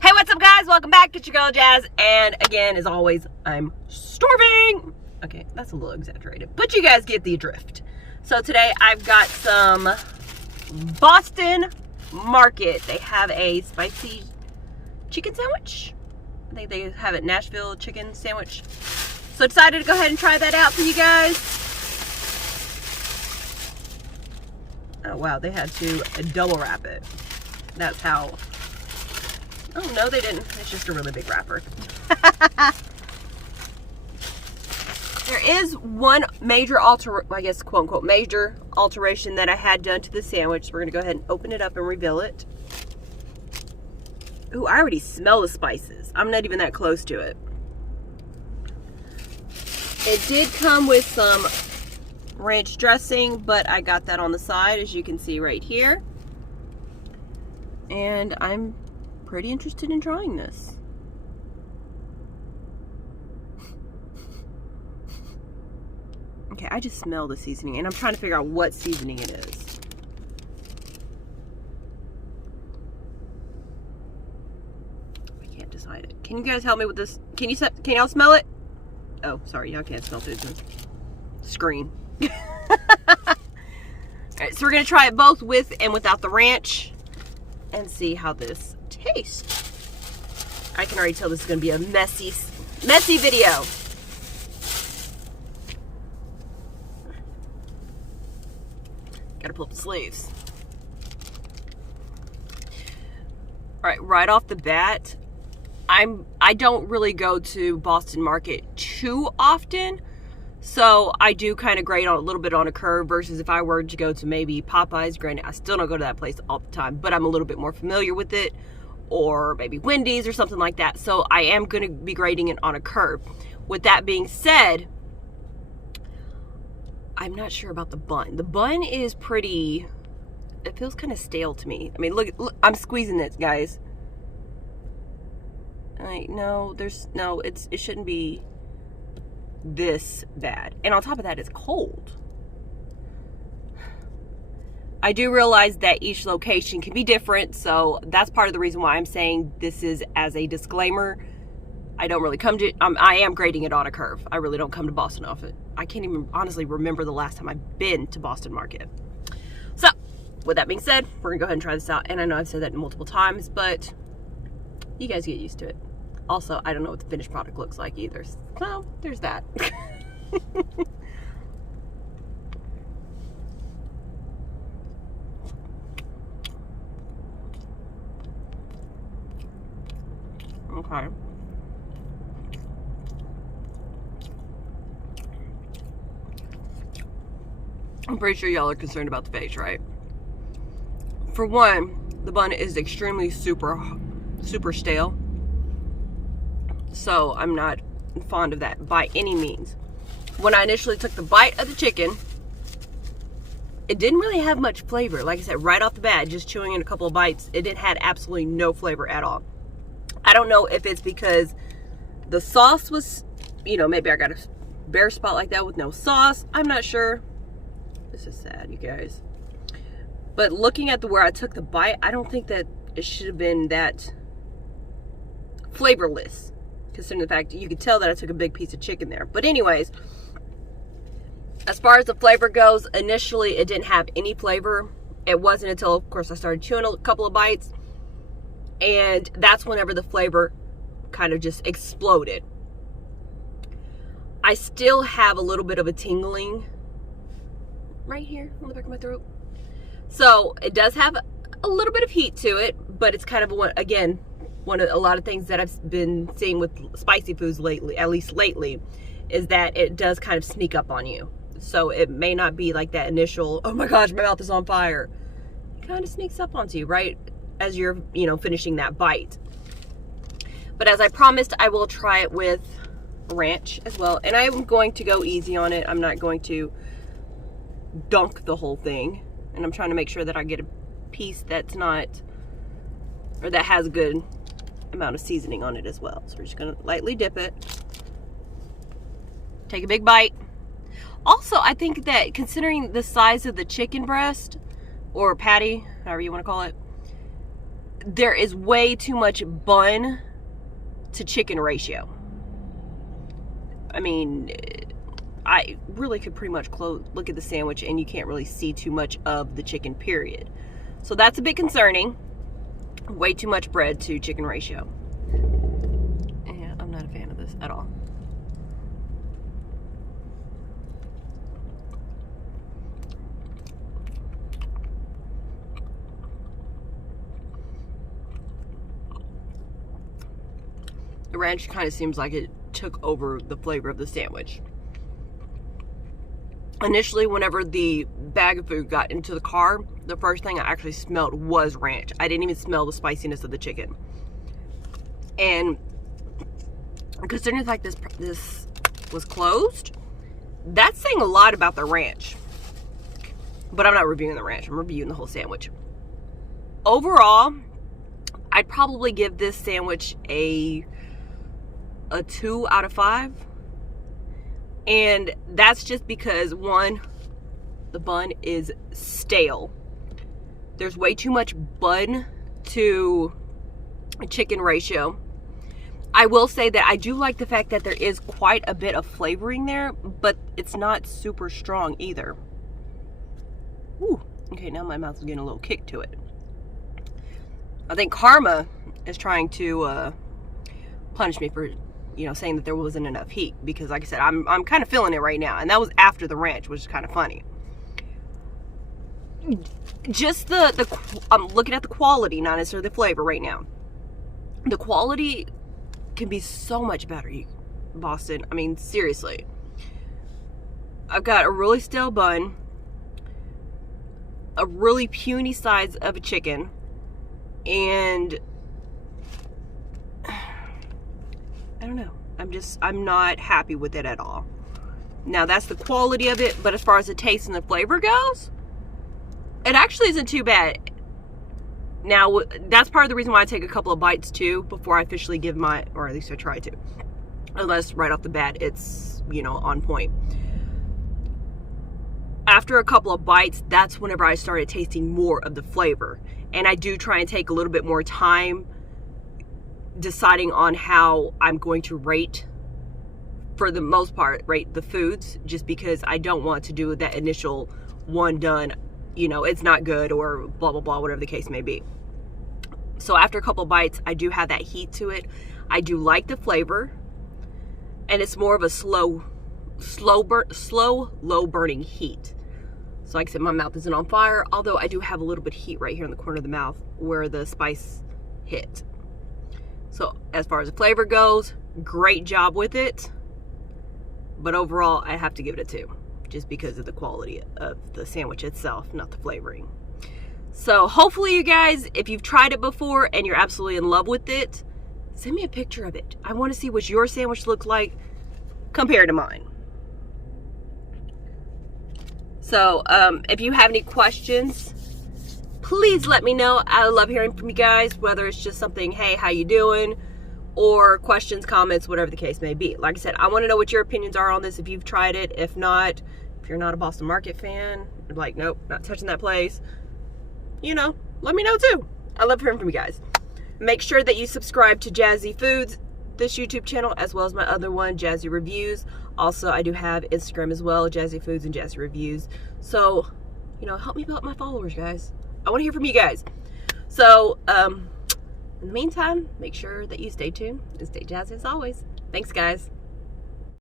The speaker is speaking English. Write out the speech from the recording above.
Hey, what's up, guys? Welcome back. It's your girl, Jazz. And again, as always, I'm starving. Okay, that's a little exaggerated, but you guys get the drift. So today I've got some Boston Market. They have a spicy chicken sandwich. I think they have it Nashville chicken sandwich. So I decided to go ahead and try that out for you guys. Oh, wow. They had to double wrap it. That's how... Oh, no, they didn't. It's just a really big wrapper. There is one major quote-unquote major alteration that I had done to the sandwich. So we're going to go ahead and open it up and reveal it. Ooh, I already smell the spices. I'm not even that close to it. It did come with some ranch dressing, but I got that on the side, as you can see right here. And I'm pretty interested in trying this. Okay, I just smell the seasoning, and I'm trying to figure out what seasoning it is. I can't decide it. Can you guys help me with this? Can y'all smell it? Oh, sorry, y'all can't smell through the screen. Alright, so we're gonna try it both with and without the ranch and see how this tastes. I can already tell this is gonna be a messy video. Gotta pull up the sleeves. Alright, right off the bat, I don't really go to Boston Market too often, so I do kind of grade on a little bit on a curve versus if I were to go to maybe Popeyes. Granted, I still don't go to that place all the time, but I'm a little bit more familiar with it, or maybe Wendy's or something like that, so I am going to be grading it on a curve. With that being said, I'm not sure about the bun. The bun is pretty, it feels kind of stale to me. I mean, look, I'm squeezing this, guys. It shouldn't be this bad. And on top of that, it's cold. I do realize that each location can be different, so that's part of the reason why I'm saying this is as a disclaimer. I don't really come to, I am grading it on a curve. I really don't come to Boston often. I can't even honestly remember the last time I've been to Boston Market. So, with that being said, we're gonna go ahead and try this out. And I know I've said that multiple times, but you guys get used to it. Also, I don't know what the finished product looks like either. So, there's that. Okay. I'm pretty sure y'all are concerned about the face, right? For one, the bun is extremely super stale. So I'm not fond of that by any means. When I initially took the bite of the chicken, it didn't really have much flavor. Like I said, right off the bat, just chewing in a couple of bites, it had absolutely no flavor at all. I don't know if it's because the sauce was, maybe I got a bare spot like that with no sauce. I'm not sure. This is sad, you guys. But looking at where I took the bite, I don't think that it should have been that flavorless, considering the fact that you could tell that I took a big piece of chicken there. But anyways, as far as the flavor goes, initially it didn't have any flavor. It wasn't until, of course, I started chewing a couple of bites, and that's whenever the flavor kind of just exploded. I still have a little bit of a tingling right here on the back of my throat. So it does have a little bit of heat to it, but it's kind of one of a lot of things that I've been seeing with spicy foods lately, at least lately, is that it does kind of sneak up on you. So it may not be like that initial, oh my gosh, my mouth is on fire. It kind of sneaks up onto you right as you're, finishing that bite. But as I promised, I will try it with ranch as well. And I'm going to go easy on it. I'm not going to dunk the whole thing. And I'm trying to make sure that I get a piece that's not, or that has a good amount of seasoning on it as well. So we're just going to lightly dip it. Take a big bite. Also, I think that considering the size of the chicken breast, or patty, however you want to call it, there is way too much bun to chicken ratio. I mean, I really could pretty much look at the sandwich and you can't really see too much of the chicken, period. So that's a bit concerning. Way too much bread to chicken ratio. Yeah, I'm not a fan of this at all. The ranch kind of seems like it took over the flavor of the sandwich. Initially, whenever the bag of food got into the car, the first thing I actually smelled was ranch. I didn't even smell the spiciness of the chicken. And considering the fact this was closed, that's saying a lot about the ranch. But I'm not reviewing the ranch. I'm reviewing the whole sandwich. Overall, I'd probably give this sandwich a 2 out of 5. And that's just because, one, the bun is stale. There's way too much bun to chicken ratio. I will say that I do like the fact that there is quite a bit of flavoring there, but it's not super strong either. Ooh, okay, now my mouth is getting a little kick to it. I think karma is trying to punish me for, saying that there wasn't enough heat, because like I said, I'm kind of feeling it right now, and that was after the ranch, which is kind of funny. Just I'm looking at the quality, not necessarily the flavor right now. The quality can be so much better, Boston. I mean, seriously. I've got a really stale bun, a really puny size of a chicken, and I don't know. I'm not happy with it at all. Now, that's the quality of it, but as far as the taste and the flavor goes, it actually isn't too bad. Now, that's part of the reason why I take a couple of bites too before I officially give or at least I try to. Unless right off the bat it's, on point. After a couple of bites, that's whenever I started tasting more of the flavor. And I do try and take a little bit more time deciding on how I'm going to rate, for the most part, rate the foods, just because I don't want to do that initial one done, it's not good, or blah, blah, blah, whatever the case may be. So after a couple of bites, I do have that heat to it. I do like the flavor, and it's more of a slow, low burning heat. So like I said, my mouth isn't on fire, although I do have a little bit of heat right here in the corner of the mouth where the spice hit. So as far as the flavor goes, great job with it. But overall, I have to give it a 2, just because of the quality of the sandwich itself, not the flavoring. So hopefully you guys, if you've tried it before and you're absolutely in love with it, send me a picture of it. I want to see what your sandwich looks like compared to mine. So if you have any questions, please let me know. I love hearing from you guys, whether it's just something, hey, how you doing? Or questions, comments, whatever the case may be. Like I said, I want to know what your opinions are on this, if you've tried it. If not, if you're not a Boston Market fan, like, nope, not touching that place, let me know too. I love hearing from you guys. Make sure that you subscribe to Jazzy Foods, this YouTube channel, as well as my other one, Jazzy Reviews. Also, I do have Instagram as well, Jazzy Foods and Jazzy Reviews. So, help me build my followers, guys. I want to hear from you guys. So, in the meantime, make sure that you stay tuned and stay jazzy as always. Thanks, guys.